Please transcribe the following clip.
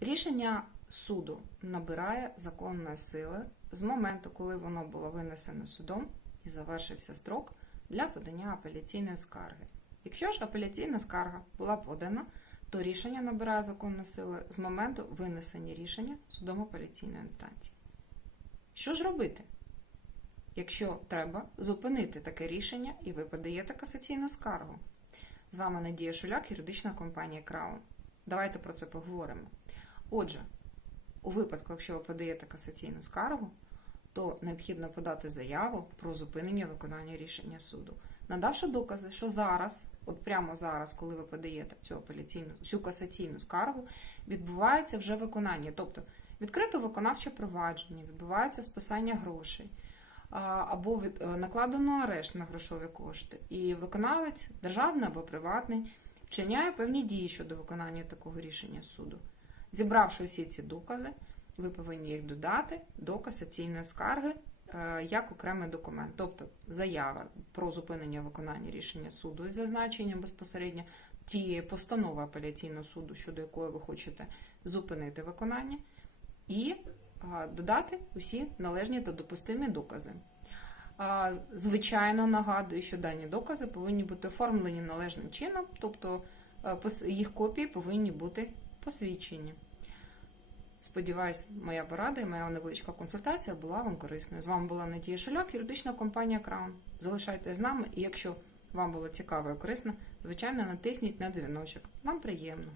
Рішення суду набирає законної сили з моменту, коли воно було винесено судом і завершився строк для подання апеляційної скарги. Якщо ж апеляційна скарга була подана, то рішення набирає законної сили з моменту винесення рішення судом апеляційної інстанції. Що ж робити? Якщо треба зупинити таке рішення і ви подаєте касаційну скаргу. З вами Надія Шуляк, юридична компанія Краун. Давайте про це поговоримо. Отже, у випадку, якщо ви подаєте касаційну скаргу, то необхідно подати заяву про зупинення виконання рішення суду, надавши докази, що зараз, от прямо зараз, коли ви подаєте цю апеляційну цю касаційну скаргу, відбувається вже виконання, тобто відкрито виконавче провадження, відбувається списання грошей. Або від- е, накладено арешт на грошові кошти, і виконавець, державний або приватний, вчиняє певні дії щодо виконання такого рішення суду. Зібравши всі ці докази, ви повинні їх додати до касаційної скарги е, як окремий документ, тобто заява про зупинення виконання рішення суду із зазначенням безпосередньо тієї постанови апеляційного суду, щодо якої ви хочете зупинити виконання, і е, додати усі належні та допустимі докази. Звичайно, нагадую, що дані докази повинні бути оформлені належним чином, тобто е, їх копії повинні бути посвідчені. Сподіваюсь, моя порада і моя невеличка консультація була вам корисною. З вами була Надія Шуляк, юридична компанія Краун. Залишайтесь з нами, і якщо вам було цікаво і корисно, звичайно, натисніть на дзвіночок. Нам приємно.